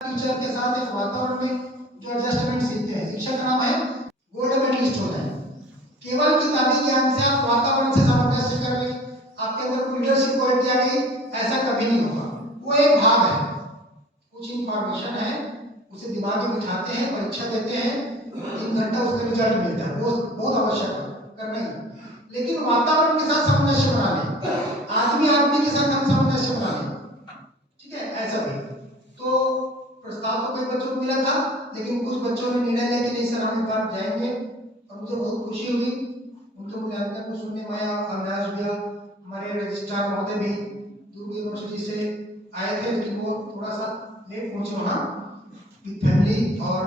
Teacher के साथ एक वातावरण में जो एडजस्टमेंट सीखते हैं, शिक्षा का नाम है गोल्ड मेडलिस्ट होता है। केवल किताबी ज्ञान से आप वातावरण से सामंजस्य कर ले, आपके अंदर लीडरशिप क्वालिटी आ गई, ऐसा कभी नहीं होगा। वो एक भाग है, कुछ इंफॉर्मेशन है, उसे दिमाग में बिठाते हैं, परीक्षा देते हैं, 3 घंटा उसका रिजल्ट मिलता है, वो बहुत आवश्यक है करना ही। लेकिन वातावरण के साथ सामंजस्य बना ले, आदमी आदमी के साथ हम सामंजस्य बना ले, ठीक है, ऐसा भी। तो प्रस्ताव तो कई बच्चों को मिला था, लेकिन कुछ बच्चों ने निर्णय लिया कि नहीं सर हम एक बार जाएंगे, और मुझे बहुत खुशी हुई उनके मूल्यांकन को सुनने में। अविनाश भैया हमारे रजिस्ट्रार महोदय भी दुर्ग यूनिवर्सिटी से आए थे, लेकिन वो थोड़ा सा लेट पहुंचे वहाँ विद फैमिली। और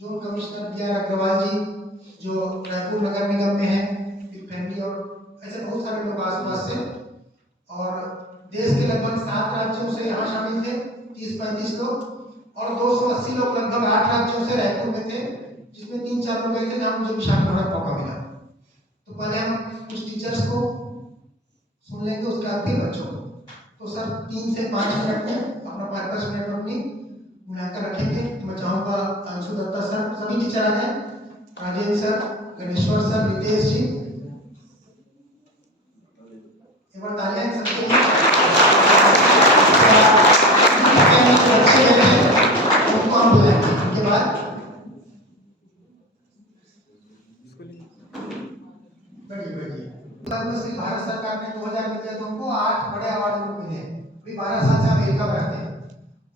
जो कमिश्नर बी आर अग्रवाल जी जो रायपुर नगर निगम में है विद फैमिली, और ऐसे बहुत सारे लोग आसपास से, और देश के लगभग 7 राज्यों से यहाँ शामिल थे, 30-35 लोग, और 280 लोग लगभग 8 राज्यों से रायपुर में थे, जिसमें 3-4 लोग गए थे जहाँ मुझे भी शामिल होने का मौका मिला। तो पहले हम कुछ टीचर्स को सुन लेंगे, उसके बाद फिर बच्चों को। तो सर 3 से 5 मिनट में अपना 5 मिनट में अपनी मूल्यांकन रखेंगे। तो मैं चाहूँगा अंशु दत्ता सर, सभी टीचर आ जाए, राजेंद्र सर, गणेश्वर सर, नितेश जी, एक बार तालियां सबके लिए। अच्छे बैठे उनको हम बुलाएंगे, उनके बाद बढ़िए। पद्मश्री भारत सरकार ने 2000 में दिया, तो उनको 8 बड़े अवार्ड मिले हैं। अभी 12 साल से अमेरिका में रहते हैं।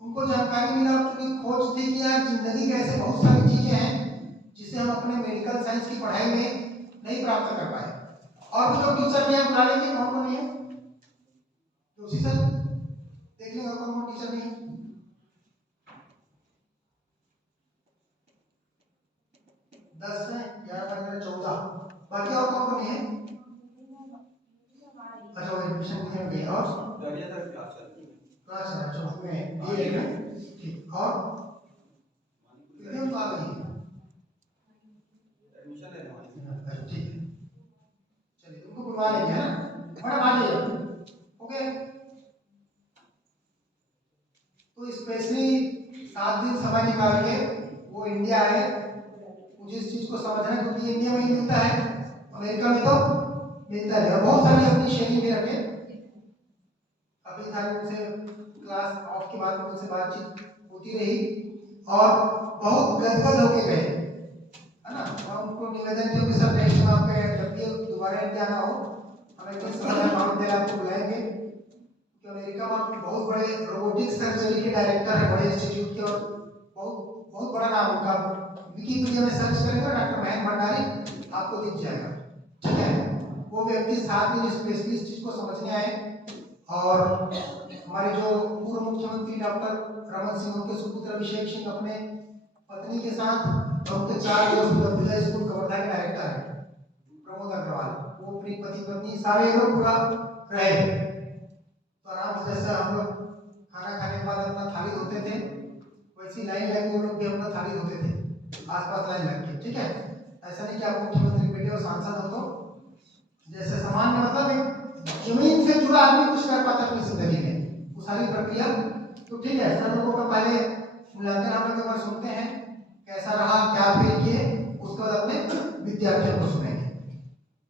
उनको जानकारी मिला, उनकी खोज थी कि यार जिंदगी के ऐसे बहुत सारी चीजें हैं जिसे हम अपने मेडिकल साइंस की पढ़ाई में नहीं प्राप्त कर पाए। और भी जो टीचर ने बुला लेंगे, कौन कौन है जोशी सर, देख लेंगे कौन कौन टीचर नहीं है। 10 है, 11, 14, बाकी और कौन कौन है? अच्छा, वो एडमिशन के लिए और क्लास है, चौथी में ये है ना, ठीक। और कितने हम आ गई एडमिशन लेने वाली है, अच्छा ठीक है, चलिए उनको बुलवा लेंगे, है ना मैडम, आ जाइए। ओके, तो स्पेशली 7 दिन समय निकाल के वो इंडिया आए, मुझे इस चीज को समझना है, क्योंकि इंडिया में ही मिलता है, अमेरिका में तो मिलता है। बहुत सारी अपनी शैली में रखे, अभी था उनसे क्लास ऑफ के बाद उनसे बातचीत होती रही, और बहुत गदगद होके गए, है ना। और उनको निवेदन किया कि सर नेक्स्ट टाइम पे जब भी दोबारा इंडिया आना हो, हमें किस समय महाविद्यालय आपको बुलाएंगे, कि अमेरिका में आप बहुत बड़े रोबोटिक सर्जरी के डायरेक्टर है, बड़े इंस्टीट्यूट के, और बहुत बहुत बड़ा नाम उनका। विकिपीडिया में सर्च करेंगे डॉक्टर महेंद्र भंडारी, आपको दिख जाएगा, ठीक है। वो व्यक्ति 7 दिन स्पेशली इस चीज को समझने आए, और हमारे जो पूर्व मुख्यमंत्री डॉक्टर रमन सिंह, उनके सुपुत्र अभिषेक सिंह अपने पत्नी के साथ, और उनके 4 दोस्त अब्दुल्ला स्कूल कवर्धा के डायरेक्टर है प्रमोद अग्रवाल, वो अपनी पति पत्नी सारे लोग पूरा रहे। तो आराम से जैसा हम लोग खाना खाने के बाद अपना थाली धोते थे, वैसी लाइन लग के वो लोग भी अपना थाली धोते थे, आसपास लाइन लग के, ठीक है। ऐसा नहीं कि आप मुख्यमंत्री बेटे और सांसद हो तो जैसे सामान्य, मतलब जमीन से जुड़ा आदमी कुछ कर पाता अपनी जिंदगी में, वो सारी प्रक्रिया। तो ठीक है, सब लोगों का पहले मूल्यांकन हम लोग एक बार सुनते हैं, कैसा रहा, क्या फेल किए, उसके बाद अपने विद्यार्थियों को सुनेंगे,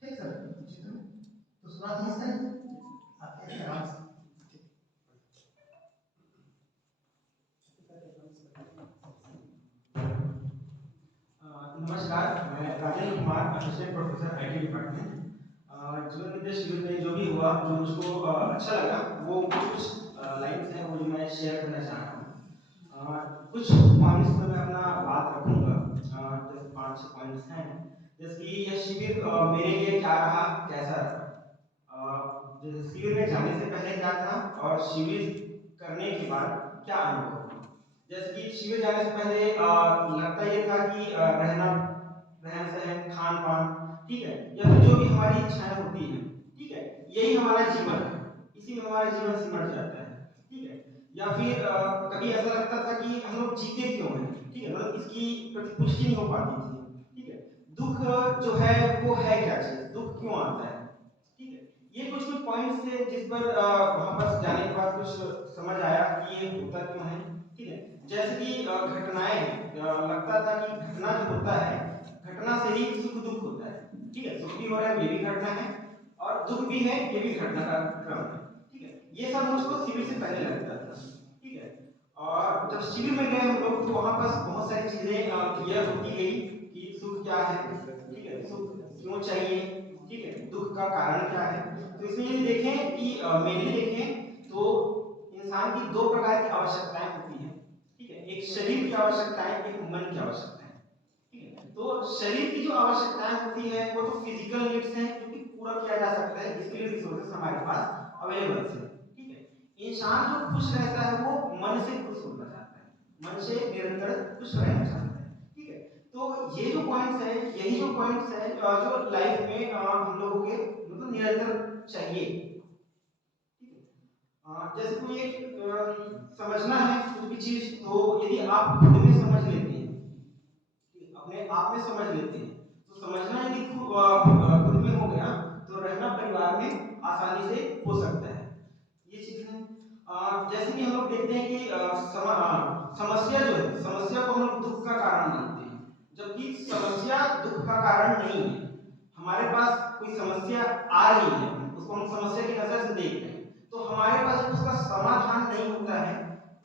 ठीक सर। तो सुना दिए सर, आते हैं आराम से। नमस्कार, मैं Rajendra Kumar, assistant professor IT department. जीवन विद्या शिविर में जो भी हुआ, जो मुझको अच्छा लगा, वो कुछ लाइन्स हैं वो जो मैं शेयर करना चाह रहा हूँ। कुछ पॉइंट्स में मैं अपना बात रखूंगा, जैसे 5-6 पॉइंट्स हैं, जैसे कि यह शिविर मेरे लिए क्या रहा, कैसा रहा, जैसे शिविर में जाने से पहले क्या था और शिविर करने के बाद क्या अनुभव हुआ। जैसे कि शिविर जाने से पहले लगता ये था कि रहना, रहन सहन, खान पान, ठीक है, या फिर जो भी हमारी इच्छाएं होती हैं, ठीक है, यही हमारा जीवन है, इसी में हमारा जीवन सिमट जाता है, ठीक है। या फिर कभी ऐसा लगता था कि हम लोग जीते क्यों हैं, ठीक है, मतलब इसकी प्रतिपुष्टि नहीं हो पाती थी, ठीक है। दुख जो है वो है क्या चीज, दुख क्यों आता है, ठीक है। ये कुछ कुछ पॉइंट्स थे जिस पर वहां पर जाने के बाद कुछ समझ आया कि ये होता क्यों है, ठीक है। जैसे कि घटनाएं लगता था कि घटना जो होता है, घटना से ही सुख दुख होता है। ठीक है, सुख भी हो रहा है, ये भी घटना है, और दुख भी है, ये भी घटना का क्रम है। ठीक है, ये सब मुझको शिविर से पहले लगता था। ठीक है, और जब शिविर में गए हम लोग तो वहां पर बहुत सारी चीजें क्लियर होती गई कि सुख क्या है, ठीक है, सुख क्यों चाहिए, ठीक है, दुख का कारण क्या है। तो इसमें यदि देखें कि मेनली देखें तो इंसान की दो प्रकार की आवश्यकताएं होती हैं। ठीक है, एक शरीर की आवश्यकता है, एक मन की आवश्यकता है। ठीक है, तो शरीर की जो आवश्यकताएं होती है वो तो फिजिकल नीड्स हैं जो कि पूरा किया जा सकता है, इसके लिए रिसोर्सेज हमारे पास अवेलेबल है। ठीक है, इंसान जो खुश रहता है वो मन से खुश होना चाहता है, मन से निरंतर खुश रहना चाहता है। ठीक है, तो ये जो पॉइंट्स है, यही जो पॉइंट्स है जो लाइफ में हम लोगों के मतलब निरंतर चाहिए। जैसे कोई एक समझना है कुछ भी चीज, तो यदि आप खुद में समझ लेते हैं, अपने आप में समझ लेते हैं, तो समझना यदि खुद में हो गया तो रहना परिवार में आसानी से हो सकता है। ये चीज है। जैसे कि हम लोग देखते हैं कि समस्या जो है, समस्या को हम लोग दुख का कारण मानते हैं, जबकि समस्या दुख का कारण नहीं है। हमारे पास कोई समस्या आ रही है, उसको हम समस्या की नजर से देख रहे हैं, तो हमारे पास जब उसका समाधान नहीं होता है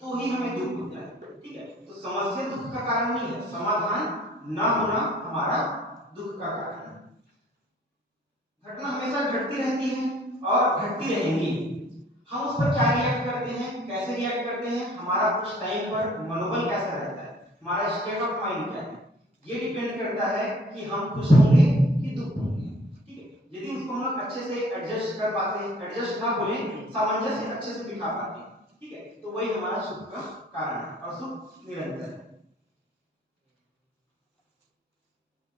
तो ही हमें दुख होता है। ठीक है, तो समस्या दुख का कारण नहीं है, समाधान ना होना हमारा दुख का कारण है। घटना हमेशा घटती रहती है और घटती रहेंगी। हम उस पर क्या रिएक्ट करते हैं, कैसे रिएक्ट करते हैं, हमारा उस टाइम पर मनोबल कैसा रहता है, हमारा स्टेट ऑफ माइंड क्या है, ये डिपेंड करता है कि हम खुश होंगे कि दुख होंगे। ठीक है, यदि उसको हम लोग अच्छे से एडजस्ट कर पाते हैं, एडजस्ट ना बोले, सामंजस्य अच्छे से बिठा पाते हैं, ठीक है, तो वही हमारा सुख का कारण है और सुख निरंतर है।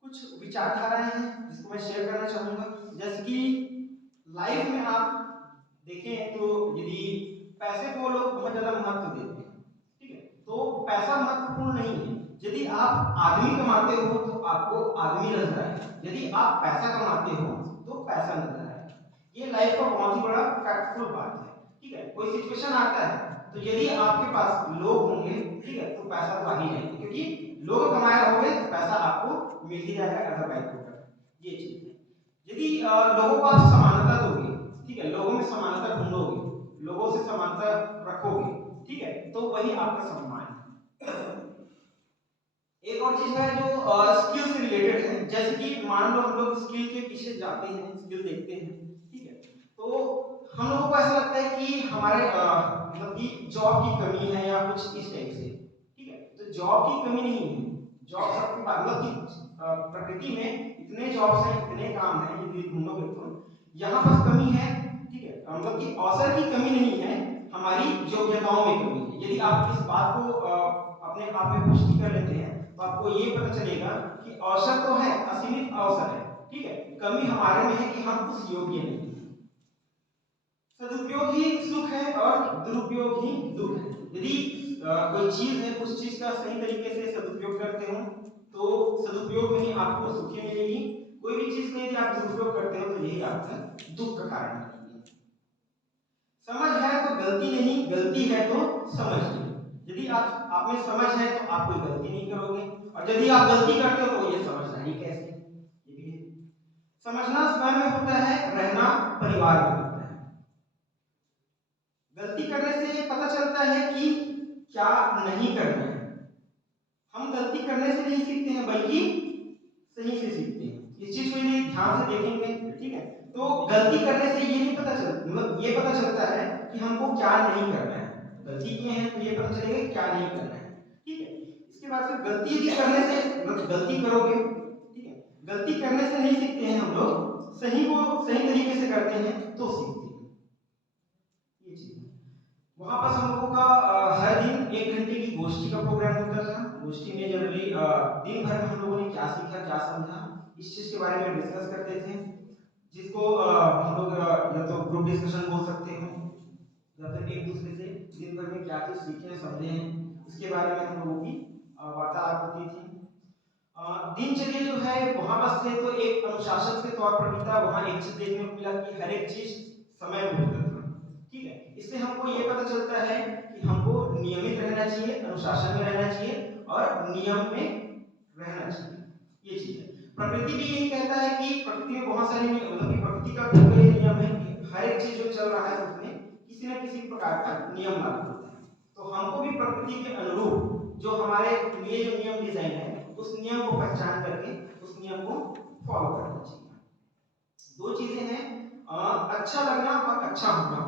कुछ विचारधाराएं हैं जिसको मैं शेयर करना चाहूंगा। जैसे कि लाइफ में आप देखें तो यदि पैसे को लोग बहुत ज्यादा महत्व देते हैं, ठीक है, तो पैसा महत्वपूर्ण नहीं है। यदि आप आदमी कमाते हो तो आपको आदमी नजर आए, यदि आप पैसा कमाते हो तो पैसा नजर आए। ये लाइफ का बहुत ही बड़ा फैक्टफुल बात है। ठीक है, कोई सिचुएशन आता है तो यदि आपके पास लोग होंगे, ठीक है, तो पैसा तो आ ही जाएगा, क्योंकि लोग कमाए रहोगे तो पैसा आपको मिल ही जाएगा अदर बाई प्रोडक्ट। ये चीज है। यदि लोगों को आप समानता दोगे, ठीक है, लोगों में समानता ढूंढोगे, लोगों से समानता रखोगे, ठीक है, तो वही आपका सम्मान है। एक और चीज है जो स्किल से रिलेटेड है। जैसे कि मान लो हम लोग स्किल के पीछे जाते हैं, स्किल देखते हैं, ठीक है, तो हम लोगों को ऐसा लगता है कि हमारे मतलब कि जॉब की कमी है या कुछ इस टाइप से। ठीक है, तो जॉब की कमी नहीं है, जॉब सबके पास, मतलब कि प्रकृति में इतने जॉब्स हैं, इतने काम हैं, यदि ढूंढोगे तो यहाँ पर कमी है। ठीक है, मतलब कि अवसर की कमी नहीं है, हमारी योग्यताओं में कमी है। यदि आप इस बात को अपने आप में पुष्टि कर लेते हैं तो आपको ये पता चलेगा कि अवसर तो है, असीमित अवसर है, ठीक है, कमी हमारे में है कि हम उस योग्य नहीं हैं। सदुपयोग ही सुख है और दुरुपयोग ही दुख है। यदि कोई चीज है, उस चीज का सही तरीके से सदुपयोग करते हो तो सदुपयोग में ही आपको सुखी मिलेगी। कोई भी चीज का यदि आप दुरुपयोग करते हो तो यही आपका दुख का कारण बनेगी। समझ है तो गलती नहीं, गलती है तो समझ नहीं। यदि आप में समझ है तो आप कोई गलती नहीं करोगे, और यदि आप गलती करते हो तो ये समझना ही कैसे, ये भी है। समझना स्वयं में होता है, रहना परिवार में होता है। गलती करने से पता चलता है कि क्या नहीं करना है। हम गलती करने से नहीं सीखते हैं बल्कि सही से सीखते हैं। इस चीज को यदि ध्यान से देखेंगे, ठीक है, तो गलती करने से ये नहीं पता चलता, मतलब ये पता चलता है कि हमको क्या नहीं करना है। गलती किए हैं तो ये पता चलेगा कि क्या नहीं करना है। ठीक है, इसके बाद फिर गलती यदि करने से, मतलब गलती करोगे, ठीक है, गलती करने से नहीं सीखते हैं हम लोग, सही को सही तरीके से करते हैं तो सीखते हैं। ये चीज है। वहां पर हम लोगों का हर दिन 1 घंटे की गोष्ठी का प्रोग्राम होता था। गोष्ठी में जनरली दिन भर में हम लोगों ने क्या सीखा, क्या समझा, इस चीज के बारे में डिस्कस करते थे, जिसको हम लोग या तो ग्रुप डिस्कशन बोल सकते हो, या फिर एक दूसरे से दिन भर में क्या चीज सीखे हैं, समझे हैं, इसके बारे में हम लोगों की वार्तालाप होती थी। दिनचर्या जो है वहां पर थे तो एक अनुशासन के तौर पर भी था। वहां एक चीज देखने को मिला कि हर एक चीज समय में होता था। ठीक है, इससे हमको ये पता चलता है कि हमको नियमित रहना चाहिए, अनुशासन में रहना चाहिए और नियम में रहना चाहिए। ये चीज है। प्रकृति भी यही कहता है कि प्रकृति में बहुत सारे नियम, मतलब कि प्रकृति का खुद का ये नियम है कि हर एक चीज जो चल रहा है उसमें किसी न किसी प्रकार का नियम लागू होता है। तो हमको भी प्रकृति के अनुरूप जो हमारे लिए जो नियम डिजाइन है उस नियम को पहचान करके उस नियम को फॉलो करना चाहिए। दो चीजें हैं, अच्छा लगना और अच्छा होना।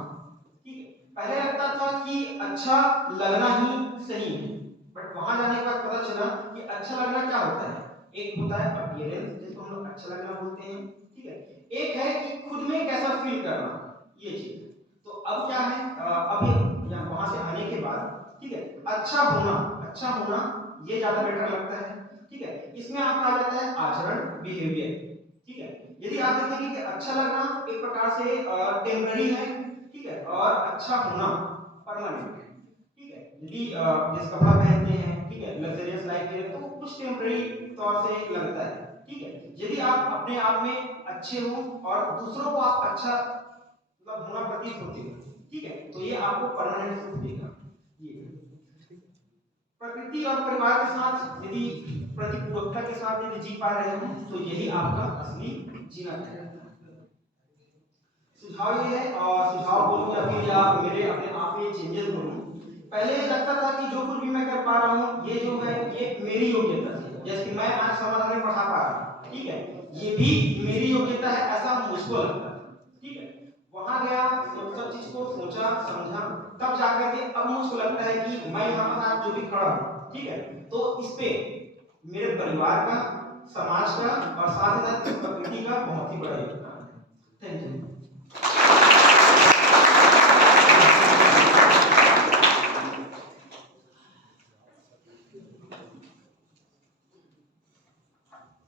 ठीक है, पहले लगता था कि अच्छा लगना ही सही है, बट वहां जाने के बाद पता चला कि अच्छा लगना क्या होता है। एक होता है अपीयरेंस, जिसको हम लोग अच्छा लगना बोलते हैं। ठीक है, एक है कि खुद में कैसा फील करना, ये चीज है। तो अब क्या है, अभी या वहां से आने के बाद, ठीक है, अच्छा होना ये ज्यादा बेटर लगता है। ठीक है, इसमें आपका आ जाता है आचरण, बिहेवियर। ठीक है, यदि आप देखेंगे कि अच्छा लगना एक प्रकार से टेम्पररी है, ठीक है, और अच्छा होना परमानेंट है। ठीक है, यदि जिस कपड़ा पहनते हैं, ठीक है, लग्जरियस लाइफ है तो कुछ टेम्पररी तौर से लगता है। ठीक है, यदि आप अपने आप में अच्छे हो और दूसरों को आप अच्छा मतलब होना प्रतीत होते हो, ठीक है, तो ये आपको परमानेंट सुख देगा। ये प्रकृति और परिवार के साथ यदि प्रतिपूरकता के साथ यदि जी पा रहे हो तो यही आपका असली जीना कहलाता है। सुझाव ये है, और सुझाव बोलूं या फिर या मेरे अपने आप में चेंजेस बोलूं, पहले लगता था कि जो कुछ भी मैं कर पा रहा हूं ये जो है ये मेरी योग्यता से, जैसे कि मैं आज समाधान में पढ़ा पा रहा हूं, ठीक है, ये भी मेरी योग्यता है, ऐसा मुझको लगता था। ठीक है, वहां गया, सब चीज को सोचा समझा, तब जाकर के अब मुझको लगता है कि मैं यहाँ पर आज जो भी खड़ा हूँ, ठीक है, तो इस पे मेरे परिवार का, समाज का और साथ ही साथ इस प्रकृति का बहुत ही बड़ा योगदान है। Thank you.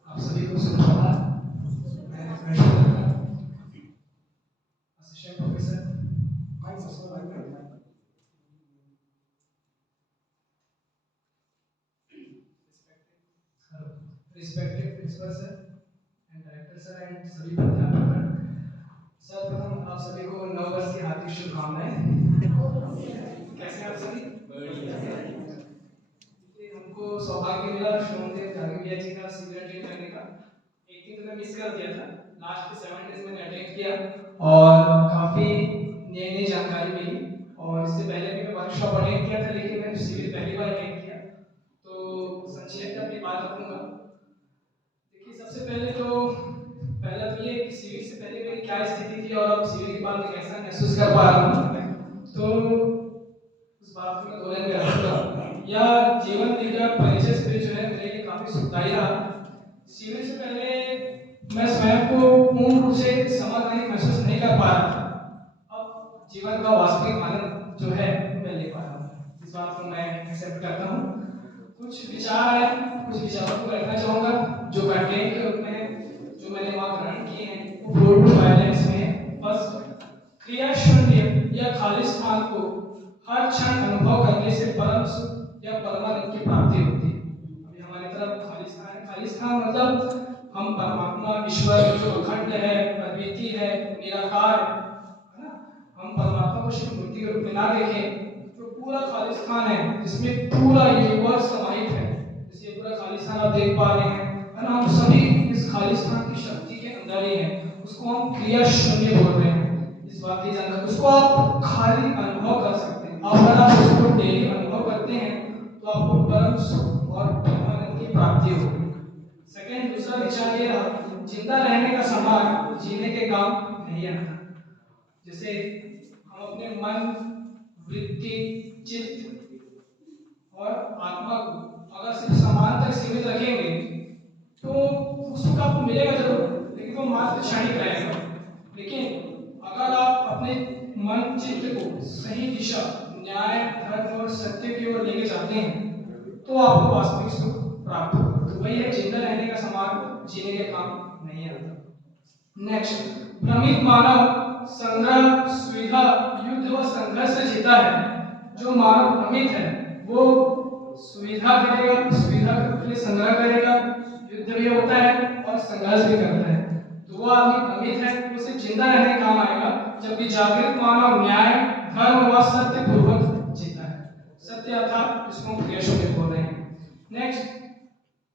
आप सभी को सुप्रभात। मैं assistant professor respective principal sir and director sir and सभी प्राध्यापक। सर्वप्रथम आप सभी को नव वर्ष की हार्दिक शुभकामनाएं। कैसे हैं आप सभी? हमको सौभाग्य मिला श्रोमदेव जागीरिया जी का शिविर अटेंड करने का। एक दिन तो मैं मिस कर दिया था, लास्ट के 7 डेज मैंने अटेंड किया और काफ़ी नई नई जानकारी मिली। और इससे पहले भी मैं वर्कशॉप अटेंड किया था, लेकिन मैंने शिविर पहली बार अटेंड किया, तो संक्षेप में अपनी बात रखूंगा। देखिए, सबसे पहला तो ये कि शिविर से पहले मेरी क्या स्थिति थी और अब शिविर के बाद मैं कैसा महसूस कर पा रहा हूँ, तो उस बात को मैं 2 लाइन में रखूंगा। या जीवन विज्ञान परिचय शिविर जो है मेरे लिए काफ़ी सुखदायी रहा। शिविर से पहले मैं स्वयं को पूर्ण रूप से समाधानित महसूस नहीं कर पा रहा था। अब जीवन का वास्तविक आनंद जो है मैं ले पा रहा हूँ, इस बात को मैं एक्सेप्ट करता हूँ। कुछ विचार हैं, कुछ विचारों को रखना चाहूँगा जो कंटेंट के रूप में है, जो मैंने वहाँ ग्रहण किए हैं। वो 4 to 5 लाइन्स में है। फर्स्ट, क्रिया शून्य या खाली स्थान को हर क्षण अनुभव करने से परम सुख या परमानंद की प्राप्ति होती है। अभी हमारी तरफ खाली स्थान है। खाली स्थान मतलब हम परमात्मा ईश्वर जो अखंड है, अद्वितीय है, निराकार है ना। हम परमात्मा को सिर्फ मूर्ति के रूप में ना देखें, जो पूरा खाली स्थान है जिसमें पूरा यूनिवर्स समाहित है, जैसे पूरा खाली स्थान आप देख पा रहे हैं, है ना। हम सभी इस खाली स्थान की शक्ति के अंदर ही हैं, उसको हम क्रिया शून्य बोल रहे हैं। इस बात की जानकारी, उसको आप खाली अनुभव कर सकते हैं। अगर आप उसको डेली अनुभव करते हैं तो आपको परम सुख और परमानंद की प्राप्ति होगी। सेकंड, दूसरा विचार ये रहा, जिंदा रहने का समान जीने के काम नहीं आता। जैसे हम अपने मन, वृत्ति, चित्त और आत्मा को अगर सिर्फ समान तक सीमित रखेंगे तो सुख आपको मिलेगा जरूर, लेकिन वो मात्र क्षणिक रहेगा। लेकिन अगर आप अपने मन चित्त को सही दिशा, न्याय, धर्म और सत्य की ओर लेके जाते हैं तो आपको वास्तविक सुख प्राप्त होगा। तो वही है, जिंदा रहने का समान जीने के काम नहीं आता। नेक्स्ट, भ्रमित मानव संग्रह, सुविधा, युद्ध व संघर्ष से जीता है। जो मानव भ्रमित है वो सुविधा करेगा, सुविधा के लिए संग्रह करेगा, युद्ध भी होता है और संघर्ष भी करता है। तो वो आदमी भ्रमित है, वो सिर्फ जिंदा रहने काम आएगा। जबकि जागृत मानव न्याय, धर्म व सत्य पूर्वक जीता है। सत्य फ्रेश होने बोल रहे हैं। नेक्स्ट,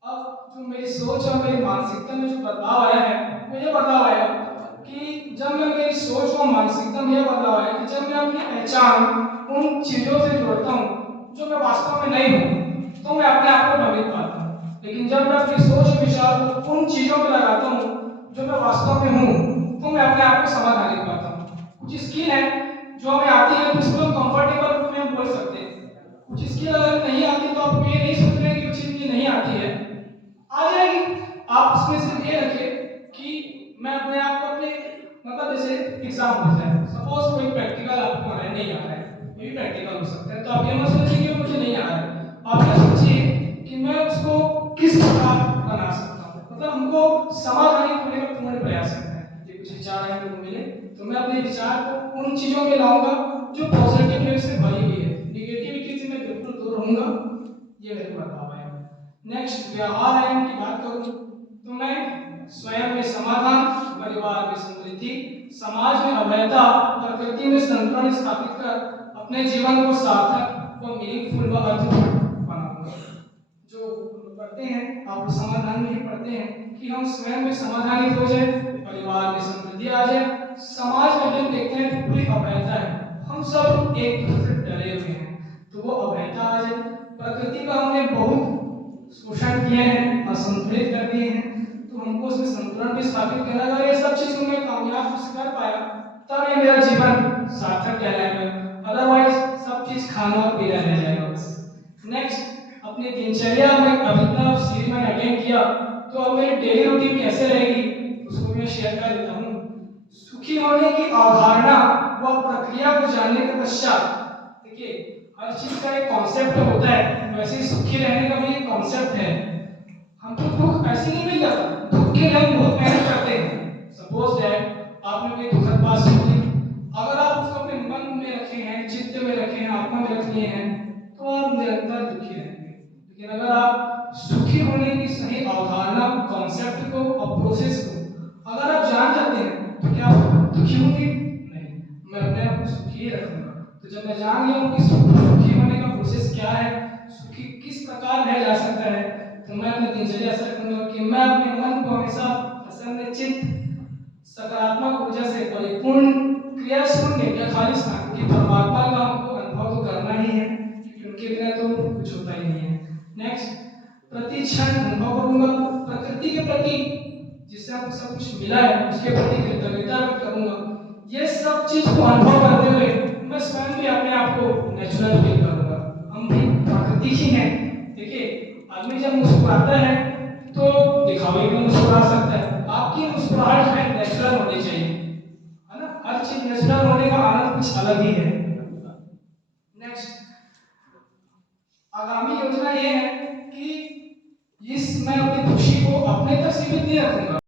अब जो मेरी सोच और मेरी मानसिकता में जो बदलाव आया है वो ये बदलाव आया कि जब मैं मेरी सोच और मानसिकता में ये बदलाव आया कि जब मैं अपनी पहचान उन चीज़ों से जोड़ता हूँ जो मैं वास्तव में नहीं हूँ, तो मैं अपने आप को भ्रमित पाता हूँ। लेकिन जब मैं अपनी सोच और विचार को उन चीज़ों पर लगाता हूँ जो मैं वास्तव में हूँ, तो मैं अपने आप को समाधानित पाता हूँ। कुछ स्किल है जो हमें आती है तो उसको हम कंफर्टेबल रूप में हम बोल सकते हैं। कुछ स्किल अगर नहीं आती तो आप ये नहीं सोच रहे कि वो चीज़ मुझे नहीं आती है, आ जाएगी। आप उसमें सिर्फ ये रखिए कि मैं अपने आप को अपने मतलब जैसे एग्जाम्पल है, सपोज कोई प्रैक्टिकल आपको बनाने नहीं आ रहा है, ये भी प्रैक्टिकल हो सकता है, तो आप ये मत सोचिए कि मुझे नहीं आ रहा है, आप ये सोचिए कि मैं उसको किस प्रकार बना सकता हूँ। मतलब हमको समाधानित होने का पूर्ण प्रयास करना है कि कुछ विचार है मेरे को मिले तो मैं अपने विचार को उन चीज़ों में लाऊंगा जो पॉजिटिव वेव से भरी हुई है, निगेटिविटी से मैं बिल्कुल दूर रहूंगा। ये मेरे को बदलाव आया। नेक्स्ट, व्यवहार आयाम की बात करूं तो मैं स्वयं में समाधान, परिवार में समृद्धि, समाज में अभयता, प्रकृति में संतुलन स्थापित कर अपने जीवन को सार्थक व मीनिंगफुल व अर्थपूर्ण बनाऊंगा। जो पढ़ते हैं आप समाधान में ही पढ़ते हैं कि हम स्वयं में समाधानित हो जाए, परिवार में समृद्धि आ जाए, समाज में हम देखते हैं तो पूरी अभयता है, हम सब एक दूसरे से डरे हुए हैं तो वो अभयता आ जाए। प्रकृति का हमने बहुत शोषण किए हैं, असंतुलित कर दिए हैं, तो हमको उसमें संतुलन भी स्थापित करना है। अगर ये सब चीज में कामयाब कर पाया तब ये मेरा जीवन सार्थक कहलाएगा, अदरवाइज सब चीज खाना और पीना रह जाएगा बस। नेक्स्ट, अपनी दिनचर्या में अभिनव सीरीज मैंने अटेंड किया तो अब मेरी डेली रूटीन कैसे रहेगी उसको मैं शेयर कर देता हूँ। सुखी होने की अवधारणा व प्रक्रिया को जानने के पश्चात, देखिए हर चीज का एक कॉन्सेप्ट होता है, वैसे ही सुखी रहने का भी एक कॉन्सेप्ट है। हमको दुख ऐसे नहीं मिल जाता, दुख के लिए हम बहुत मेहनत करते हैं। सपोज दैट आपने कोई दुखद बात सुनी, अगर आप उसको अपने मन में रखे हैं, चित्त में रखे हैं, आत्मा में रख लिए हैं तो आप निरंतर दुखी रहेंगे। लेकिन अगर आप सुखी होने की सही अवधारणा, कॉन्सेप्ट को और प्रोसेस को अगर आप जान जाते हैं तो क्या आप दुखी होंगे? नहीं, मैं अपने आप को सुखी ही रखूंगा। तो जब मैं जान गया हूँ कि सुखी होने का प्रोसेस क्या है, सुखी किस प्रकार रह जा सकता है, तो मैं अपनी दिनचर्या ऐसा रखूंगा कि मैं अपने मन को हमेशा प्रसन्न चित्त, सकारात्मक ऊर्जा से परिपूर्ण, क्रिया शून्य या खाली स्थान की परमात्मा का हमको अनुभव तो करना ही है क्योंकि उनके बिना तो कुछ होता ही नहीं है। नेक्स्ट, प्रति क्षण अनुभव करूंगा प्रकृति के प्रति, जिससे आपको सब कुछ मिला है उसके प्रति कृतज्ञता व्यक्त करूंगा। ये सब चीज को अनुभव करते हुए मैं स्वयं भी अपने आप को नेचुरल फील करूंगा। हम भी प्रकृति ही हैं। देखिए आदमी जब मुस्कुराता है तो दिखावे में मुस्कुरा सकता है, आपकी मुस्कुराहट है नेचुरल होनी चाहिए, है ना। हर चीज नेचुरल होने का आनंद कुछ अलग ही है। नेक्स्ट, आगामी योजना ये है कि इस मैं अपनी खुशी को अपने तक सीमित नहीं रखूंगा।